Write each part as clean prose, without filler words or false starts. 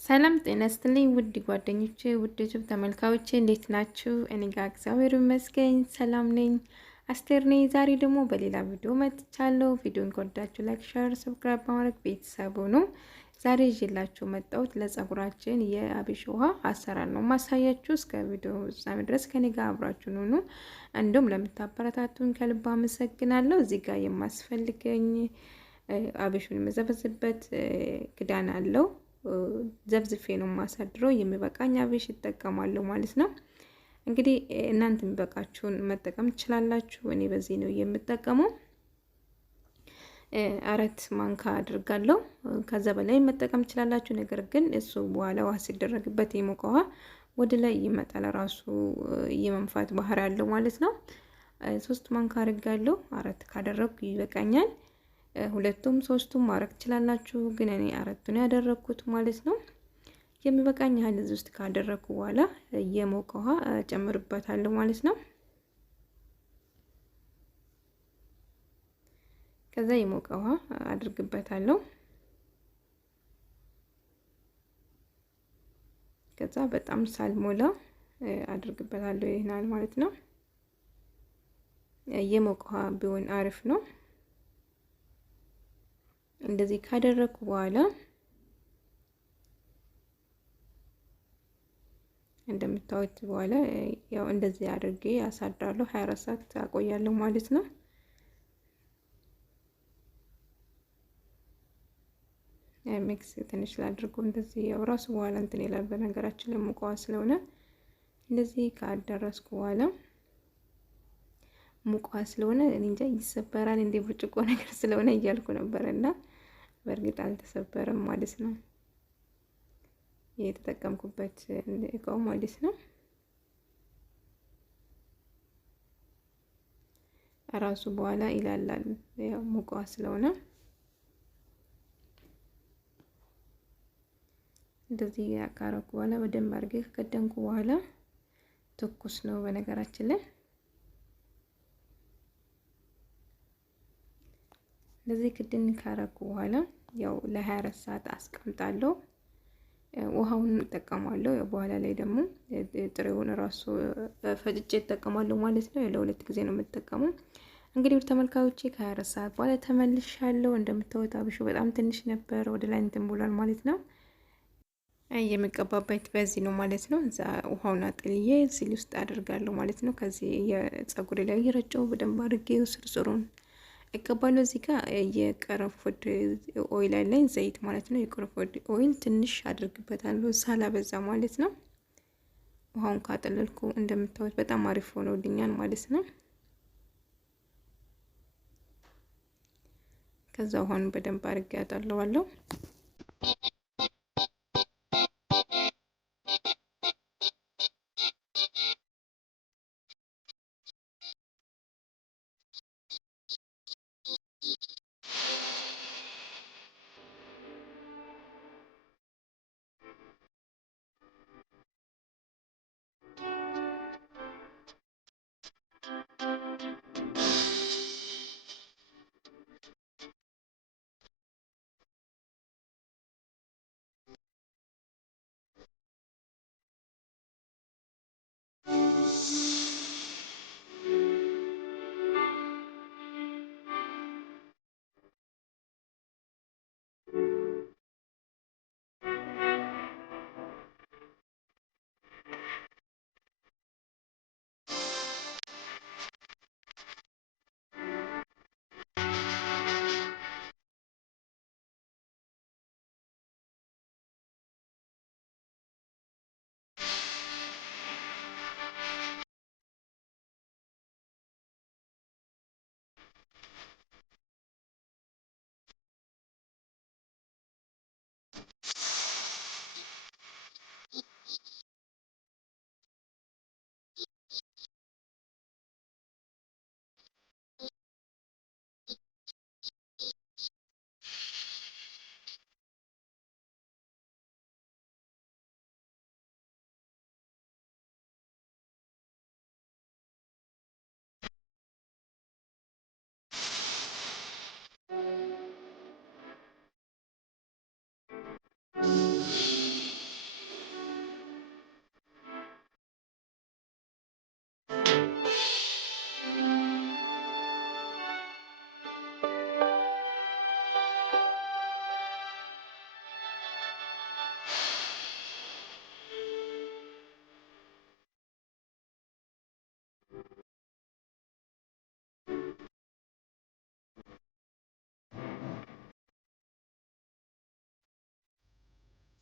ሰላም ጤና ይስጥልኝ ውድ ጓደኞቼ ውድ ዩቲዩብ ተመልካዮቼ እንዴት ናችሁ? እኔ ጋር እግዚአብሔር ይመስገን ሰላም ነኝ። አስቴር ነኝ። ዛሬ ደግሞ በሌላ ቪዲዮ መጥቻለሁ። ቪዲዮን ከወዳችሁ ላይክ፣ ሼር፣ ሰብስክራይብ በማድረግ ቤተሰብ ሁኑ። ዛሬ ይዤላችሁ መጣሁት ለጸጉራችን የአብሽ ውሃ አሰራር ነው ማሳያችሁ። እስከ ቪዲዮ ፍጻሜ ድረስ ከኔ ጋር አብራችሁን ሁኑ። እንዲሁም ለምታበረታቱን ከልብ አመሰግናለሁ። እዚህ ጋር የማስፈልገኝ አብሹን የምዘበዝበት ክዳን አለው። ዘብዝፌ ነው ማሳድረው። የሚበቃኝ አብሽ እጠቀማለሁ ማለት ነው። እንግዲህ እናንተ የሚበቃችሁን መጠቀም ትችላላችሁ። እኔ በዚህ ነው የምጠቀመው። 4 ማንካ አድርጋለሁ። ከዛ በላይ መጠቀም ትችላላችሁ። ነገር ግን እሱ በኋላ ውሃ ሲደረግበት የሞቀ ውሃ ወደ ላይ ይመጣል። ራሱ የመንፋት ባህሪ አለው ማለት ነው። 3 ማንካ አድርጋለሁ። 4 ካደረግኩ ይበቃኛል። 2ቱም 3ቱም ማድረግ ትችላላችሁ። ግን እኔ 4ቱን ያደረኩት ማለት ነው። የሚበቃኝ ያህል እዚህ ውስጥ ካደረኩ በኋላ የሞቀ ውሃ ጨምርበታለሁ ማለት ነው። ከዛ የሞቀ ውሃ አድርግበታለሁ። ከዛ በጣም ሳልሞላ አድርግበታለሁ። ይሄናል ማለት ነው። የሞቀ ውሃ ቢሆን አሪፍ ነው። እንደዚህ ካደረኩ በኋላ እንደምታዩት በኋላ ያው እንደዚህ አድርጌ አሳድራለሁ። 24 ሰዓት አቆያለሁ ማለት ነው። ሚክስ ትንሽ ላድርገው። እንደዚህ ያው ራሱ በኋላ እንትን ይላል። በነገራችን ላይ ሙቀዋ ስለሆነ እንደዚህ ካደረስኩ በኋላ ሙቀዋ ስለሆነ እንጃ ይሰበራል እንደ ብርጭቆ ነገር ስለሆነ እያልኩ ነበርና በእርግጥ አልተሰበረም ማለት ነው። የተጠቀምኩበት እቃው ማለት ነው። ራሱ በኋላ ይላላል ያው ሙቀዋ ስለሆነ እንደዚህ ያካረኩ በኋላ በደንብ አድርጌ ከቀደምኩ በኋላ ትኩስ ነው በነገራችን ላይ እንደዚህ ክድን ካረኩ በኋላ ያው ለ24 ሰዓት አስቀምጣለሁ። ውሃውን እጠቀማለሁ። በኋላ ላይ ደግሞ ጥሬውን ራሱ ፈጭጬ እጠቀማለሁ ማለት ነው። ለሁለት ጊዜ ነው የምጠቀመው። እንግዲህ ወደ ተመልካዮቼ ከ24 ሰዓት በኋላ ተመልሻለሁ። እንደምታዩት አብሹ በጣም ትንሽ ነበር፣ ወደ ላይ እንትን ብሏል ማለት ነው። የምቀባበት በዚህ ነው ማለት ነው። እዛ ውሃውን አጥልዬ እዚህ ውስጥ አደርጋለሁ ማለት ነው። ከዚህ የጸጉሬ ላይ እየረጨው በደንብ አድርጌ ስርስሩን እቀባለሁ። እዚህ ጋር የቅርንፉድ ኦይል አለኝ፣ ዘይት ማለት ነው። የቅርንፉድ ኦይል ትንሽ አድርግበታለሁ ሳላበዛ ማለት ነው። ውሃውን ካጠለልኩ እንደምታዩት በጣም አሪፍ ሆኖልኛል ማለት ነው። ከዛ ውሃውን በደንብ አድርጌ አጠለዋለሁ።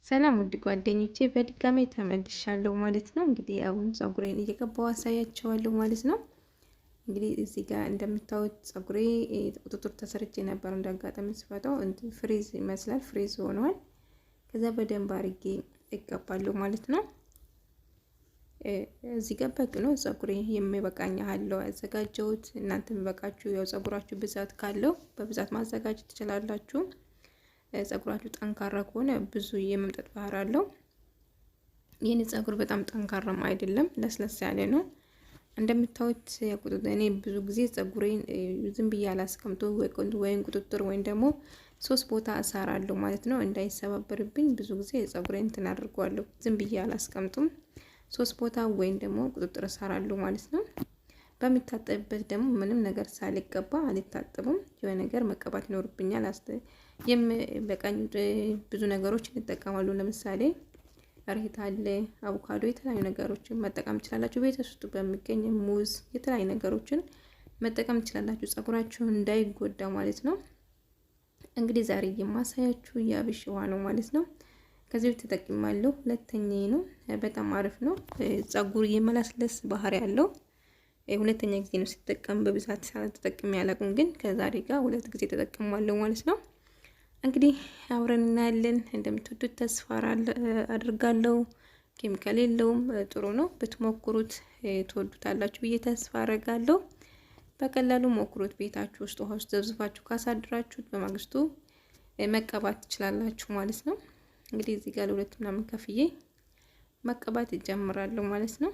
ሰላም ውድ ጓደኞቼ በድጋሜ ተመልሻለሁ ማለት ነው። እንግዲህ አሁን ፀጉሬን እየቀባው አሳያቸዋለሁ ማለት ነው። እንግዲህ እዚህ ጋር እንደምታዩት ፀጉሬ ቁጥጥር ተሰርቼ ነበር። እንዳጋጣሚ ስፈታው ፍሪዝ ይመስላል፣ ፍሪዝ ሆኗል። ከዛ በደንብ አድርጌ እቀባለሁ ማለት ነው። እዚህ ጋር በቂ ነው ፀጉሬ የሚበቃኝ አለው ያዘጋጀሁት። እናንተ የሚበቃችሁ ያው ፀጉራችሁ ብዛት ካለው በብዛት ማዘጋጀት ትችላላችሁ። ፀጉራችሁ ጠንካራ ከሆነ ብዙ የመምጠጥ ባህሪ አለው። የኔ ፀጉር በጣም ጠንካራም አይደለም፣ ለስለስ ያለ ነው። እንደምታዩት እኔ ብዙ ጊዜ ፀጉሬን ዝም ብዬ አላስቀምጦ ወይም ቁጥጥር ወይም ደግሞ 3 ቦታ እሰራለሁ ማለት ነው። እንዳይሰባበርብኝ ብዙ ጊዜ ፀጉሬን እንትን አድርጓለሁ። ዝም ብዬ አላስቀምጡም። 3 ቦታ ወይም ደግሞ ቁጥጥር እሰራለሁ ማለት ነው። በሚታጠብበት ደግሞ ምንም ነገር ሳልቀባ አልታጠብም። የሆነ ነገር መቀባት ይኖርብኛል። በቀኝ ብዙ ነገሮች እንጠቀማሉ። ለምሳሌ እሬት አለ፣ አቮካዶ፣ የተለያዩ ነገሮችን መጠቀም ትችላላችሁ። ቤት ውስጥ በሚገኝ ሙዝ፣ የተለያዩ ነገሮችን መጠቀም ትችላላችሁ፣ ፀጉራችሁ እንዳይጎዳ ማለት ነው። እንግዲህ ዛሬ የማሳያችሁ የአብሽ ውሃ ነው ማለት ነው። ከዚህ በፊት ተጠቅሜያለሁ፣ ሁለተኛዬ ነው። በጣም አሪፍ ነው። ፀጉር የመላስለስ ባህሪ ያለው ሁለተኛ ጊዜ ነው ሲጠቀም። በብዛት ተጠቅሜ አላውቅም፣ ግን ከዛሬ ጋር 2 ጊዜ ተጠቅሜያለሁ ማለት ነው። እንግዲህ አብረን እናያለን። እንደምትወዱት ተስፋ አድርጋለሁ። ኬሚካል የለውም፣ ጥሩ ነው። ብትሞክሩት ትወዱታላችሁ ብዬ ተስፋ አደርጋለሁ። በቀላሉ ሞክሩት። ቤታችሁ ውስጥ ውሃ ውስጥ ዘብዝፋችሁ ካሳድራችሁት በማግስቱ መቀባት ትችላላችሁ ማለት ነው። እንግዲህ እዚህ ጋር ለሁለት ምናምን ከፍዬ መቀባት እጀምራለሁ ማለት ነው።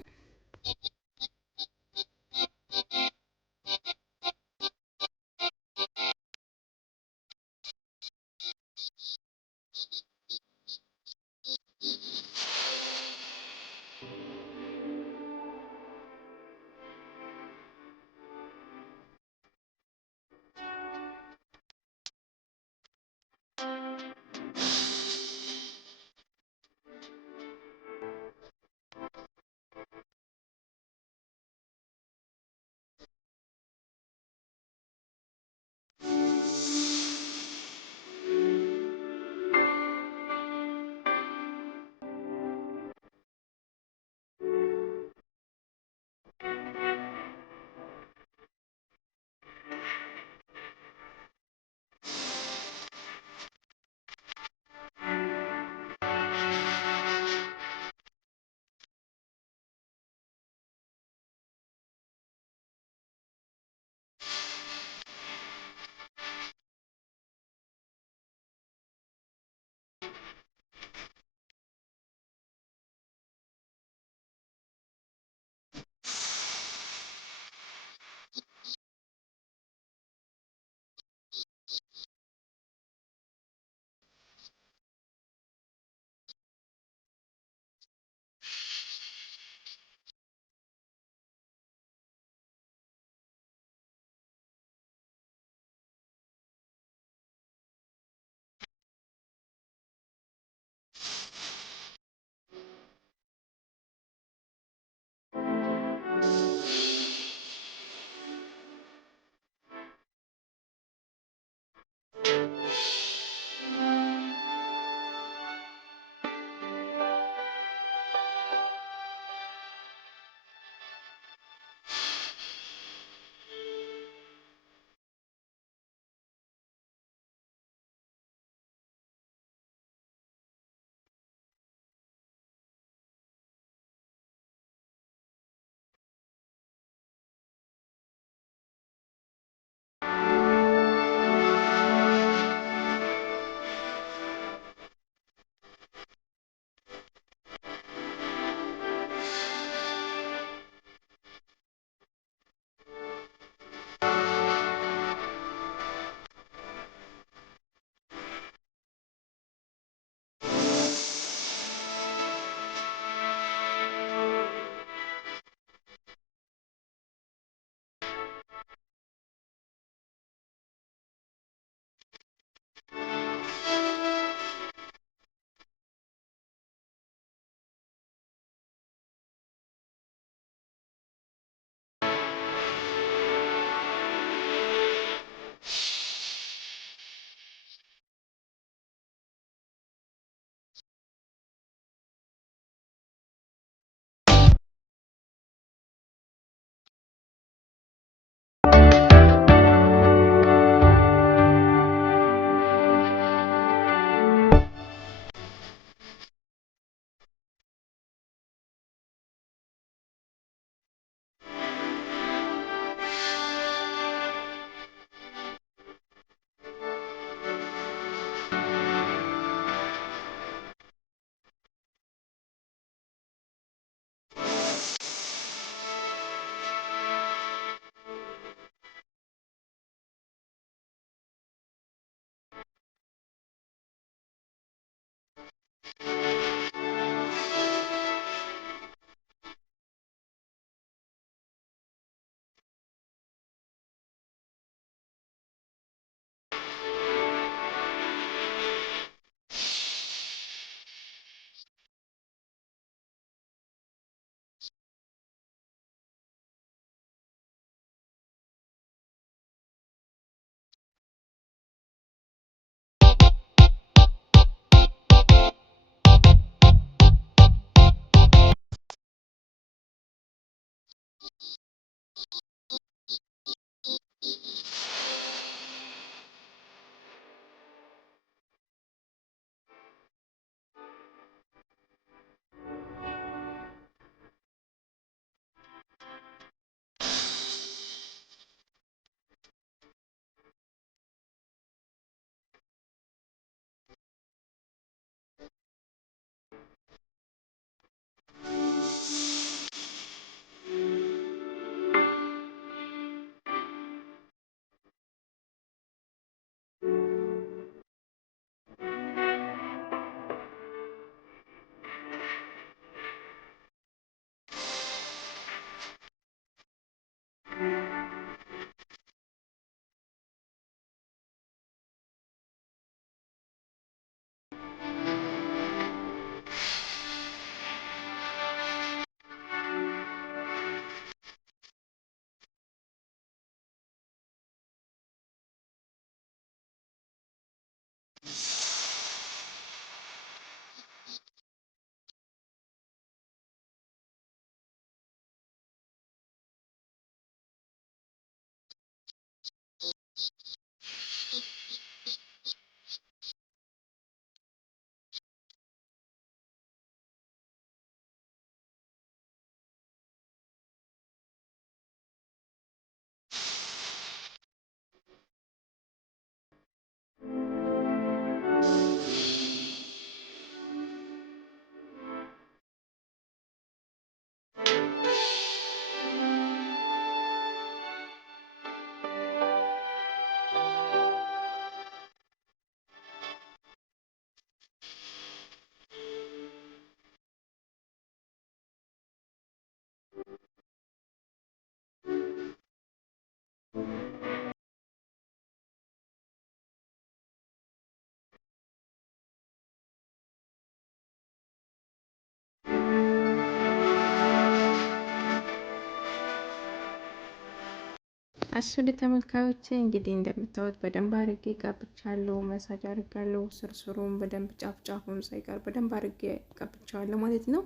አስወደ ተመልካዮቼ እንግዲህ እንደምታዩት በደንብ አድርጌ ቀብቻለሁ። መሳጅ አድርጋለሁ። ስርስሩን በደንብ ጫፍ ጫፉን ሳይቀር በደንብ አድርጌ ቀብቻለሁ ማለት ነው።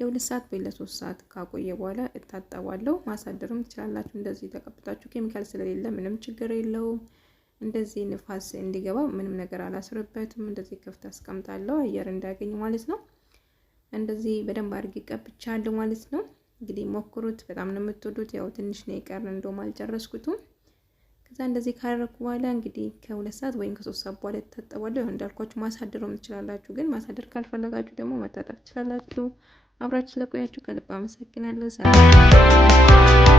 ለ2 ሰዓት ወይ ለ3 ሰዓት ካቆየ በኋላ እታጠባለሁ። ማሳደርም ትችላላችሁ። እንደዚህ ተቀብታችሁ ኬሚካል ስለሌለ ምንም ችግር የለውም። እንደዚህ ንፋስ እንዲገባ ምንም ነገር አላስርበትም። እንደዚህ ክፍት አስቀምጣለሁ አየር እንዳያገኝ ማለት ነው። እንደዚህ በደንብ አድርጌ ቀብቻለሁ ማለት ነው። እንግዲህ ሞክሩት፣ በጣም ነው የምትወዱት። ያው ትንሽ ነው የቀረን እንደውም አልጨረስኩትም። ከዛ እንደዚህ ካደረኩ በኋላ እንግዲህ ከ2 ሰዓት ወይም ከ3 ሰዓት በኋላ ተታጠባለሁ። ያው እንዳልኳችሁ ማሳደርም ትችላላችሁ፣ ግን ማሳደር ካልፈለጋችሁ ደግሞ መታጠብ ትችላላችሁ። አብራችሁ ስለቆያችሁ ከልብ አመሰግናለሁ። ሰላም